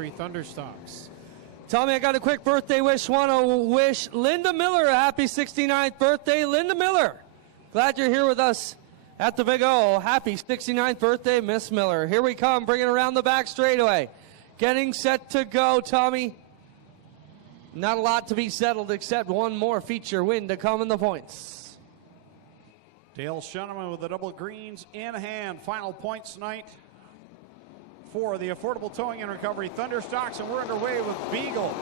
Recovery Thunderstocks. Tommy, I got a quick birthday wish. Want to wish Linda Miller a happy 69th birthday. Linda Miller, glad you're here with us at the Big O. Happy 69th birthday, Miss Miller. Here we come, bringing around the back straightaway. Getting set to go, Tommy. Not a lot to be settled except one more feature win to come in the points. Dale Shuneman with the double greens in hand. Final points tonight for the Affordable Towing and Recovery Thunderstocks, and we're underway with Beagle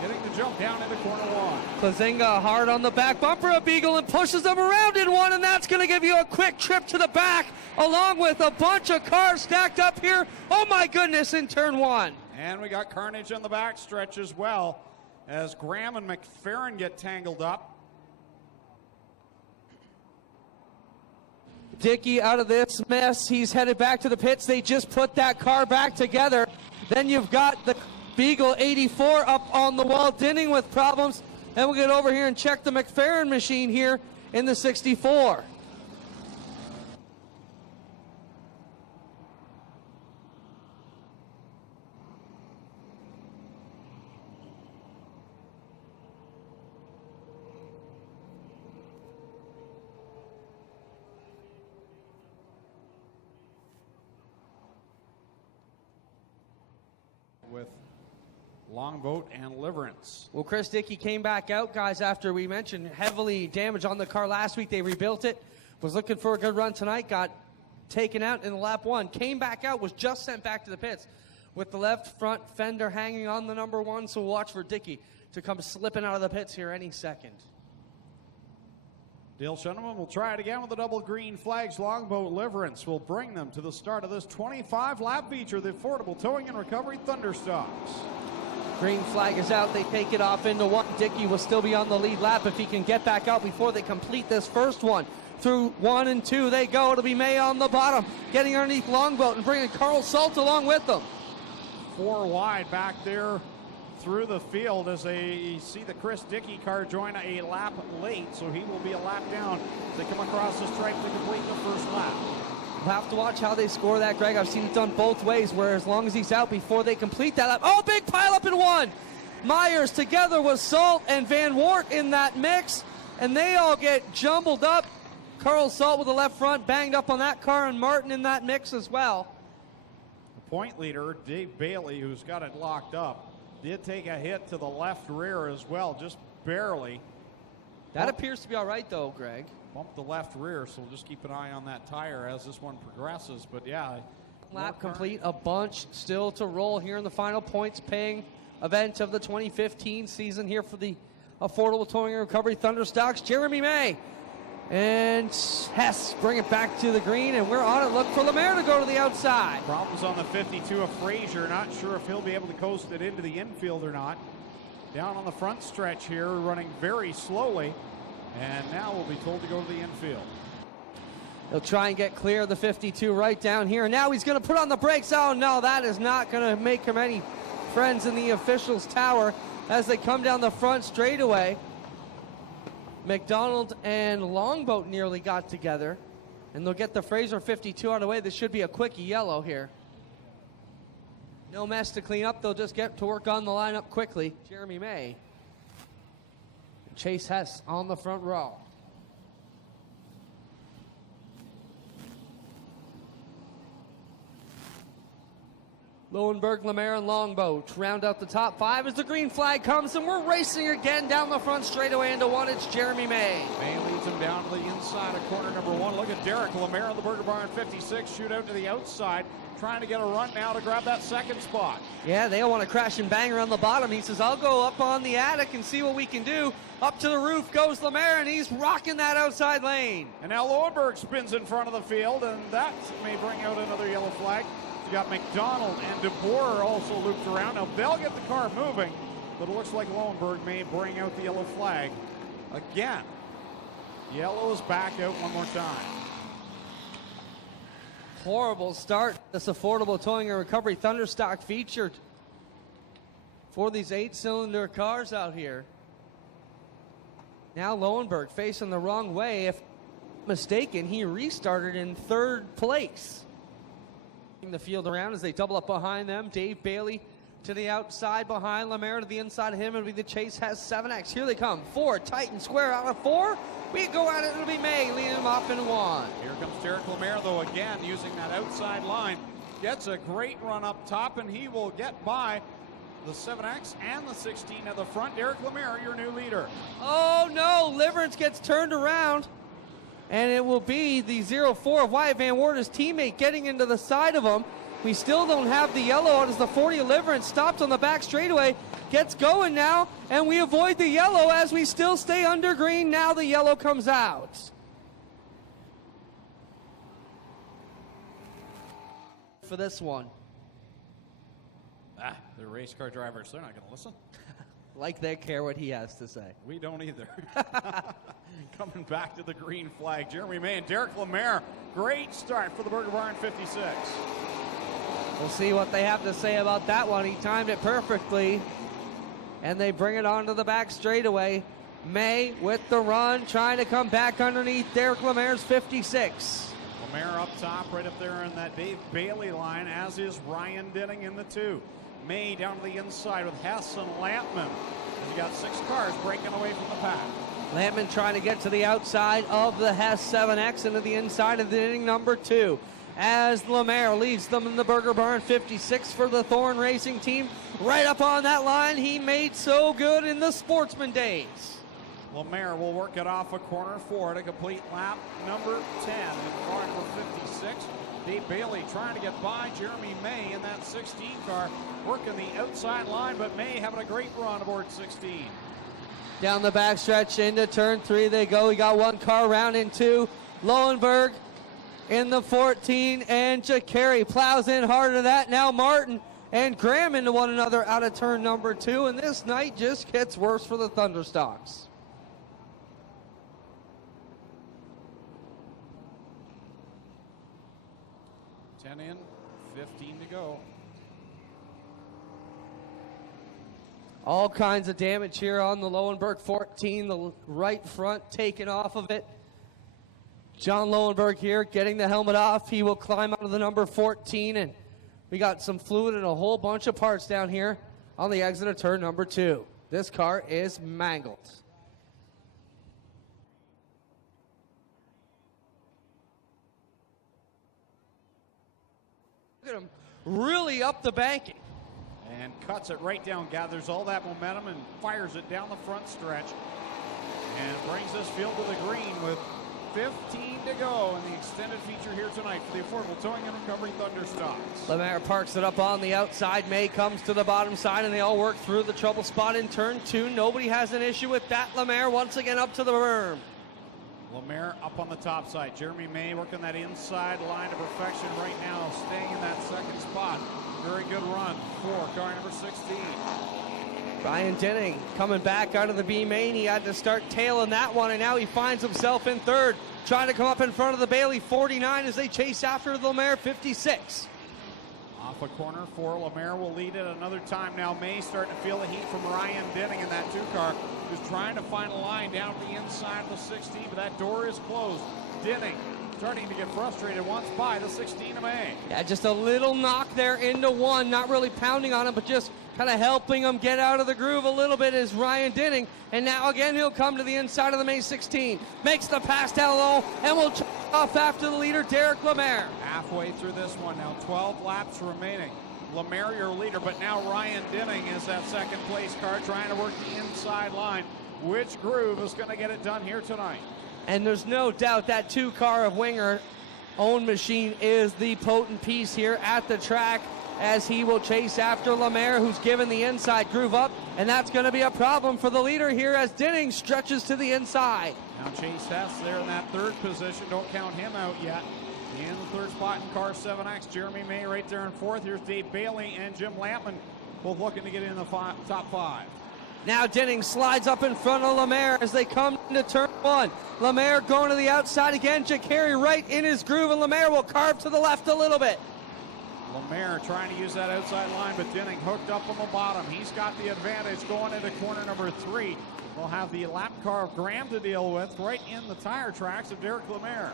getting the jump down into corner one. Plazinga hard on the back bumper of Beagle and pushes them around in one, and that's going to give you a quick trip to the back along with a bunch of cars stacked up here. Oh my goodness, in turn one. And we got carnage on the back stretch as well as Graham and McFerrin get tangled up. Dickey out of this mess. He's headed back to the pits. They just put that car back together. Then you've got the Beagle 84 up on the wall, dinning with problems. And we'll get over here and check the McFerrin machine here in the 64. With Longboat and Liverance. Well, Chris Dickey came back out, guys, after we mentioned heavily damage on the car last week. They rebuilt it, was looking for a good run tonight, got taken out in lap one, came back out, was just sent back to the pits with the left front fender hanging on the number one, so watch for Dickey to come slipping out of the pits here any second. Dale Shuneman will try it again with the double green flags. Longboat Liverance will bring them to the start of this 25-lap feature, the Affordable Towing and Recovery Thunderstocks. Green flag is out. They take it off into one. Dickey will still be on the lead lap if he can get back out before they complete this first one. Through 1 and 2 they go. It'll be May on the bottom, getting underneath Longboat and bringing Carl Salt along with them. 4 wide back there through the field as they see the Chris Dickey car join a lap late, so he will be a lap down as they come across the stripe to complete the first lap. We'll have to watch how they score that, Greg. I've seen it done both ways, where as long as he's out before they complete that lap. Oh, big pile up in one! Myers together with Salt and Van Wart in that mix, and they all get jumbled up. Carl Salt with the left front banged up on that car, and Martin in that mix as well. The point leader, Dave Bailey, who's got it locked up, did take a hit to the left rear as well, just barely. That appears to be all right, though, Greg. Bumped the left rear, so we'll just keep an eye on that tire as this one progresses. But yeah. Lap complete, a bunch still to roll here in the final points paying event of the 2015 season here for the Affordable Towing and Recovery Thunderstocks. Jeremy May and Hess bring it back to the green, and we're on it. Look for Lemaire to go to the outside. Problems on the 52 of Frazier. Not sure if he'll be able to coast it into the infield or not. Down on the front stretch here, running very slowly, and now we'll be told to go to the infield. He'll try and get clear of the 52 right down here. Now he's going to put on the brakes. Oh, no, that is not going to make him any friends in the officials' tower as they come down the front straightaway. McDonald and Longboat nearly got together, and they'll get the Fraser 52 out of the way. This should be a quick yellow here. No mess to clean up. They'll just get to work on the lineup quickly. Jeremy May. Chase Hess on the front row. Lowenberg, Lemaire, and Longboat round out the top 5 as the green flag comes, and we're racing again down the front straightaway into one. It's Jeremy May. May leads him down to the inside of corner number 1. Look at Derek Lemaire on the Burger Barn 56. Shoot out to the outside, trying to get a run now to grab that second spot. Yeah, they all want to crash and bang around the bottom. He says, I'll go up on the attic and see what we can do. Up to the roof goes Lemaire, and he's rocking that outside lane. And now Lowenberg spins in front of the field, and that may bring out another yellow flag. You got McDonald and DeBoer also looped around. Now they'll get the car moving, but it looks like Lowenberg may bring out the yellow flag again. Yellow is back out one more time. Horrible start. This Affordable Towing and Recovery Thunderstock featured for these 8-cylinder cars out here. Now Lowenberg facing the wrong way. If mistaken, he restarted in 3rd place. The field around as they double up behind them. Dave Bailey to the outside behind Lemaire. To the inside of him, it'll be the Chase has 7X. Here they come. 4, tight and square out of 4. We go at it, it'll be May leading him off in 1. Here comes Derek Lemaire, though, again, using that outside line. Gets a great run up top, and he will get by the 7X and the 16 at the front. Derek Lemaire, your new leader. Oh no, Liverance gets turned around, and it will be the 04 of Wyatt Van Wert, his teammate, getting into the side of him. We still don't have the yellow out as the 40 of Liverance stopped on the back straightaway. Gets going now, and we avoid the yellow as we still stay under green. Now the yellow comes out. For this one. They're race car drivers. They're not going to listen. Like they care what he has to say. We don't either. Coming back to the green flag, Jeremy May and Derek Lemaire. Great start for the Burger Barn 56. We'll see what they have to say about that one. He timed it perfectly. And they bring it onto the back straightaway. May with the run, trying to come back underneath Derek Lemaire's 56. Lemaire up top, right up there in that Dave Bailey line, as is Ryan Denning in the 2. May down to the inside with Hess and Lampman. He's got 6 cars breaking away from the pack. Lampman trying to get to the outside of the Hess 7X into the inside of the inning number 2. As Lemaire leads them in the Burger Barn 56 for the Thorn Racing team. Right up on that line he made so good in the Sportsman days. Lemaire will work it off a corner 4 to complete lap number 10 in car number 56. Dave Bailey trying to get by Jeremy May in that 16 car, working the outside line, but May having a great run aboard 16. Down the backstretch into turn 3 they go. We got 1 car round in 2. Lowenberg in the 14, and Jacari plows in hard to that. Now Martin and Graham into one another out of turn number 2, and this night just gets worse for the Thunderstocks. 10 in, 15 to go. All kinds of damage here on the Lowenberg 14, the right front taken off of it. John Lowenberg here getting the helmet off. He will climb out of the number 14, and we got some fluid and a whole bunch of parts down here on the exit of turn number 2. This car is mangled. Look at him really up the banking. And cuts it right down, gathers all that momentum and fires it down the front stretch. And brings this field to the green with 15 to go in the extended feature here tonight for the Affordable Towing and Recovery Thunderstocks. Lemaire parks it up on the outside. May comes to the bottom side, and they all work through the trouble spot in turn 2. Nobody has an issue with that. Lemaire once again up to the berm. Lemaire up on the top side. Jeremy May working that inside line to perfection right now, staying in that second spot. Very good run for car number 16. Ryan Denning coming back out of the B main. He had to start tailing that one, and now he finds himself in third, trying to come up in front of the Bailey 49 as they chase after the Lemaire 56. Off a corner 4, Lemaire will lead it another time now. May starting to feel the heat from Ryan Denning in that 2 car, who's trying to find a line down the inside of the 16, but that door is closed. Denning starting to get frustrated once by the 16 of May. Yeah, just a little knock there into 1, not really pounding on him, but just kind of helping him get out of the groove a little bit is Ryan Denning. And now again, he'll come to the inside of the May 16. Makes the pass down low, and will check off after the leader, Derek Lemaire. Halfway through this one now, 12 laps remaining. Lemaire your leader, but now Ryan Denning is that second place car trying to work the inside line. Which groove is going to get it done here tonight? And there's no doubt that 2 car of Winger own machine is the potent piece here at the track, as he will chase after Lemaire, who's given the inside groove up, and that's going to be a problem for the leader here as Denning stretches to the inside. Now Chase Hess there in that 3rd position. Don't count him out yet. In the 3rd spot in car 7X, Jeremy May right there in 4th. Here's Dave Bailey and Jim Lampman, both looking to get in the top 5. Now Denning slides up in front of Lemaire as they come into turn 1. Lemaire going to the outside again. Jacari right in his groove, and Lemaire will carve to the left a little bit. Lemaire trying to use that outside line, but Denning hooked up on the bottom. He's got the advantage going into corner number 3. We'll have the lap car of Graham to deal with right in the tire tracks of Derek Lemaire.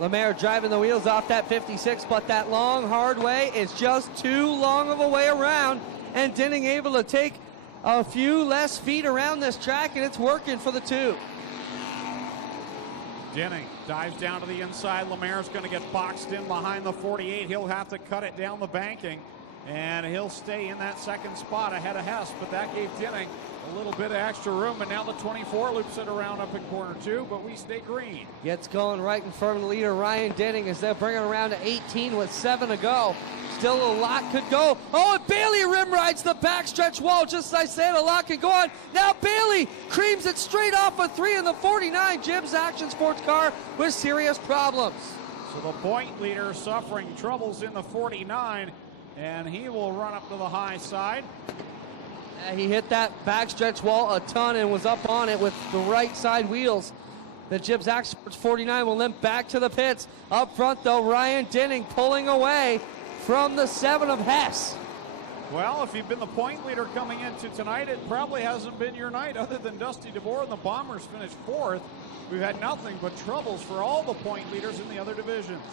Lemaire driving the wheels off that 56, but that long, hard way is just too long of a way around. and Dinning able to take a few less feet around this track, and it's working for the two. Dinning dives down to the inside. Lemaire's going to get boxed in behind the 48. He'll have to cut it down the banking, and he'll stay in that second spot ahead of Hess, but that gave Dinning a little bit of extra room, and now the 24 loops it around up in corner 2, but we stay green. Gets going right in front of the leader, Ryan Dinning, as they're bringing around to 18 with 7 to go. Still a lot could go. Oh, and Bailey rim rides the backstretch wall. Just as I said, a lot can go on. Now Bailey creams it straight off a 3 in the 49 Jibs Action Sports car with serious problems. So the point leader suffering troubles in the 49, and he will run up to the high side. He hit that backstretch wall a ton and was up on it with the right side wheels. The Jibs Action Sports 49 will limp back to the pits. Up front, though, Ryan Dinning pulling away from the 7 of Hess. Well, if you've been the point leader coming into tonight, it probably hasn't been your night. Other than Dusty DeBoer and the Bombers finished 4th, we've had nothing but troubles for all the point leaders in the other divisions.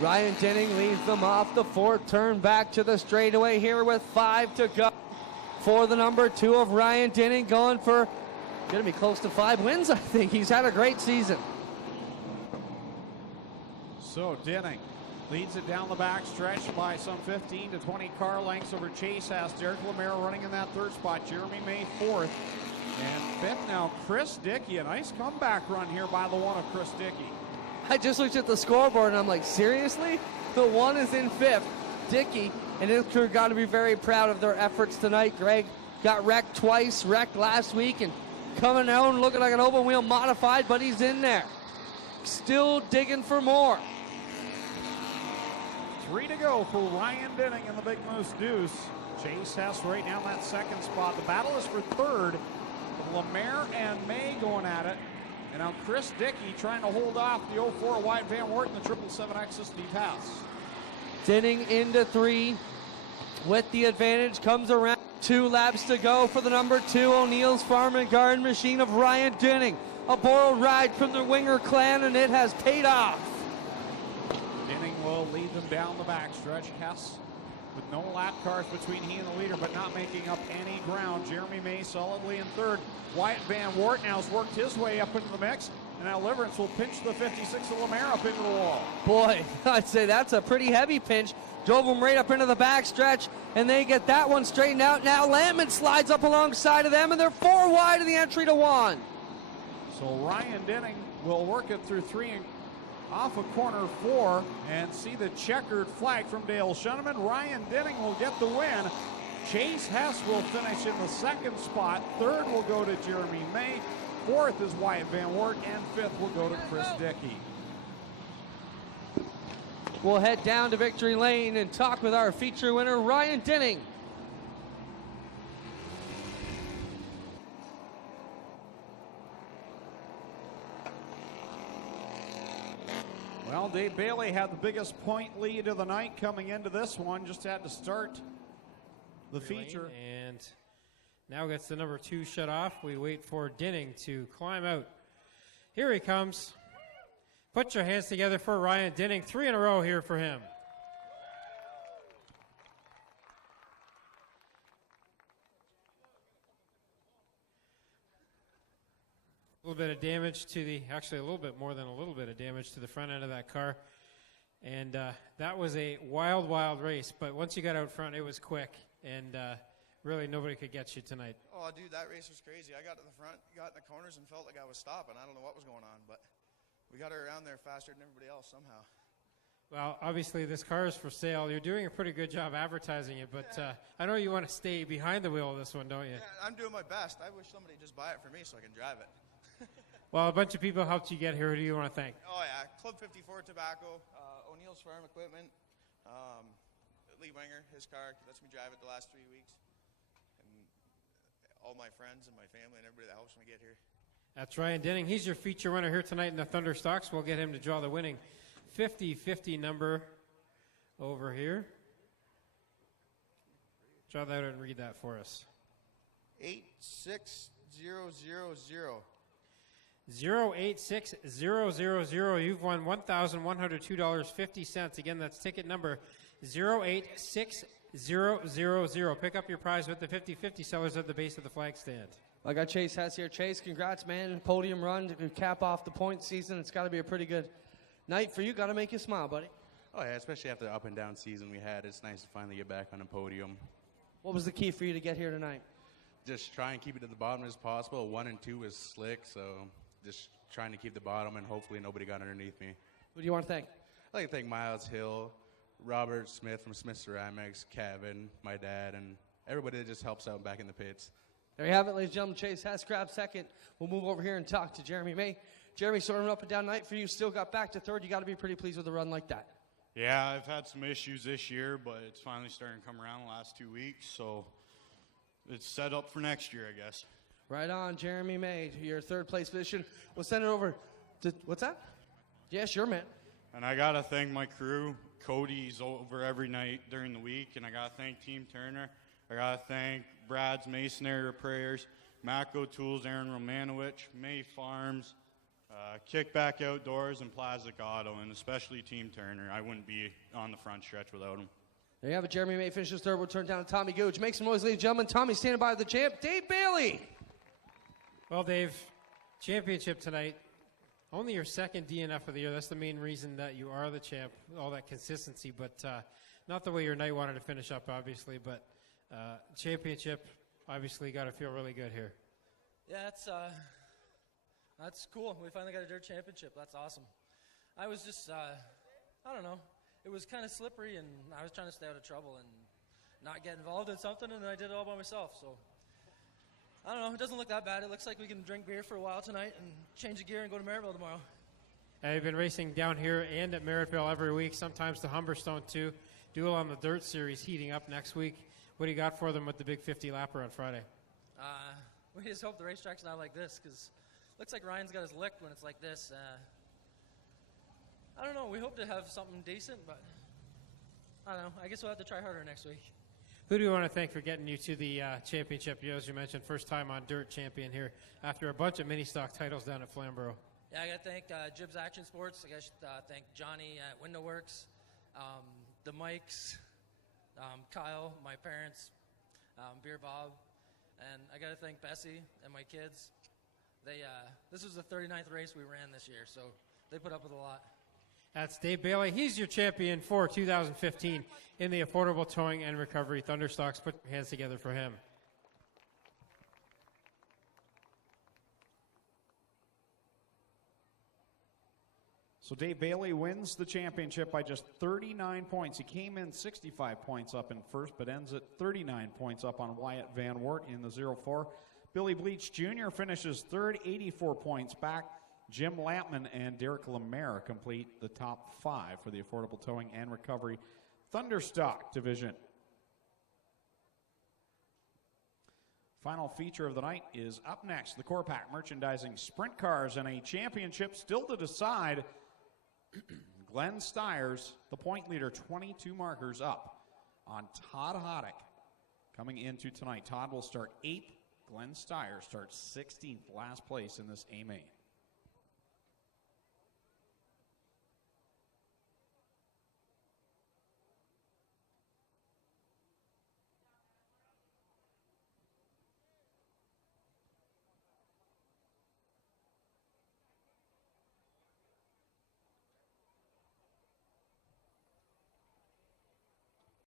Ryan Dinning leads them off the 4th turn back to the straightaway here with 5 to go for the number 2 of Ryan Dinning, going for going to be close to 5 wins, I think. He's had a great season. So Dinning leads it down the back stretch by some 15 to 20 car lengths over Chase Hess. Derek Lemire running in that 3rd spot. Jeremy May 4th. And 5th now, Chris Dickey. A nice comeback run here by the 1 of Chris Dickey. I just looked at the scoreboard and I'm like, seriously? The 1 is in 5th. Dickey and his crew got to be very proud of their efforts tonight. Greg got wrecked twice, wrecked last week, and coming out and looking like an open wheel modified, but he's in there. Still digging for more. 3 to go for Ryan Dinning in the Big Moose Deuce. Chase Hess right now in that 2nd spot. The battle is for 3rd. Lemire and May going at it. And now Chris Dickey trying to hold off the 04 Wyatt Van Wert and the 777X Steve House. Dinning into 3 with the advantage. Comes around 2 laps to go for the number 2 O'Neill's Farm and Garden Machine of Ryan Dinning. A borrowed ride from the Winger clan, and it has paid off. Dinning will lead them down the backstretch. Hess with no lap cars between he and the leader, but not making up any ground. Jeremy May solidly in 3rd. Wyatt Van Wert now has worked his way up into the mix, and now Liverance will pinch the 56 of Lemire up into the wall. Boy, I'd say that's a pretty heavy pinch. Drove them right up into the backstretch, and they get that one straightened out. Now Lampman slides up alongside of them, and they're 4 wide of the entry to 1. So Ryan Dinning will work it through 3 and off of corner 4 and see the checkered flag from Dale Shuneman. Ryan Dinning will get the win. Chase Hess will finish in the 2nd spot. 3rd will go to Jeremy May. 4th is Wyatt Van Wert, and 5th will go to Chris Dickey. We'll head down to Victory Lane and talk with our feature winner, Ryan Dinning. Well, Dave Bailey had the biggest point lead of the night coming into this one. Just had to start the feature. And now gets the number 2 shut off. We wait for Dinning to climb out. Here he comes. Put your hands together for Ryan Dinning. 3 in a row here for him. A little bit of damage to the, actually a little bit more than a little bit of damage to the front end of that car. And that was a wild, wild race. But once you got out front, it was quick. And really nobody could get you tonight. Oh, dude, that race was crazy. I got to the front, got in the corners, and felt like I was stopping. I don't know what was going on, but we got her around there faster than everybody else somehow. Well, obviously this car is for sale. You're doing a pretty good job advertising it, but I know you want to stay behind the wheel of this one, don't you? Yeah, I'm doing my best. I wish somebody would just buy it for me so I can drive it. Well, a bunch of people helped you get here. Who do you want to thank? Oh, yeah, Club 54 Tobacco, O'Neill's Farm Equipment, Lee Wenger, his car, lets me drive it the last 3 weeks, and all my friends and my family and everybody that helps me get here. That's Ryan Dinning. He's your feature winner here tonight in the Thunder Stocks. We'll get him to draw the winning 50-50 number over here. Draw that out and read that for us. 86000. 086000. You've won $1,102.50. Again, that's ticket number 086000. 000. Pick up your prize with the 50-50 sellers at the base of the flag stand. I got Chase Hess here. Chase, congrats, man. Podium run to cap off the point season. It's got to be a pretty good night for you. Got to make you smile, buddy. Oh, yeah, especially after the up and down season we had. It's nice to finally get back on the podium. What was the key for you to get here tonight? Just try and keep it to the bottom as possible. 1 and 2 is slick, so just trying to keep the bottom, and hopefully nobody got underneath me. Who do you want to thank? I'd like to thank Miles Hill, Robert Smith from Smith Ceramics, Kevin, my dad, and everybody that just helps out back in the pits. There you have it, ladies and gentlemen. Chase Hess grabbed second. We'll move over here and talk to Jeremy May. Jeremy, sort of an up and down night for you. Still got back to third. You got to be pretty pleased with a run like that. Yeah, I've had some issues this year, but it's finally starting to come around the last 2 weeks, so it's set up for next year, I guess. Right on, Jeremy May, your third place position. We'll send it over to, what's that? Yeah, sure, man. And I got to thank my crew. Cody's over every night during the week, and I got to thank Team Turner. I got to thank Brad's Masonry Repairs, Matco Tools, Aaron Romanowicz, May Farms, Kickback Outdoors, and Plastic Auto, and especially Team Turner. I wouldn't be on the front stretch without them. There you have it. Jeremy May finishes third. We'll turn down to Tommy Gooch. Make some noise, ladies and gentlemen. Tommy standing by the champ, Dave Bailey. Well, Dave, championship tonight. Only your second DNF of the year. That's the main reason that you are the champ, all that consistency, but not the way your night wanted to finish up, obviously, but championship, obviously got to feel really good here. Yeah, that's cool. We finally got a dirt championship. That's awesome. I was just, I don't know. It was kind of slippery, and I was trying to stay out of trouble and not get involved in something, and I did it all by myself. So, I don't know. It doesn't look that bad. It looks like we can drink beer for a while tonight and change the gear and go to Maryville tomorrow. I've been racing down here and at Merrittville every week, sometimes to Humberstone too. Duel on the Dirt Series heating up next week. What do you got for them with the big 50-lapper on Friday? We just hope the racetrack's not like this, because it looks like Ryan's got his lick when it's like this. I don't know. We hope to have something decent, but I don't know. I guess we'll have to try harder next week. Who do you want to thank for getting you to the championship? As you mentioned, first time on dirt champion here after a bunch of mini-stock titles down at Flamborough. Yeah, I got to thank Jibs Action Sports. I got to thank Johnny at Window Works, the Mikes, Kyle, my parents, Beer Bob, and I got to thank Bessie and my kids. This was the 39th race we ran this year, so they put up with a lot. That's Dave Bailey. He's your champion for 2015 in the Affordable Towing and Recovery Thunderstocks. Put your hands together for him. So Dave Bailey wins the championship by just 39 points. He came in 65 points up in first, but ends at 39 points up on Wyatt Van Wert in the 0-4. Billy Bleach Jr. finishes third, 84 points back. Jim Lampman and Derek Lemaire complete the top 5 for the Affordable Towing and Recovery Thunderstock division. Final feature of the night is up next. The Core Pack Merchandising Sprint Cars and a championship still to decide. Glenn Styres, the point leader, 22 markers up on Todd Hoddick coming into tonight. Todd will start 8th. Glenn Styres starts 16th, last place in this A main.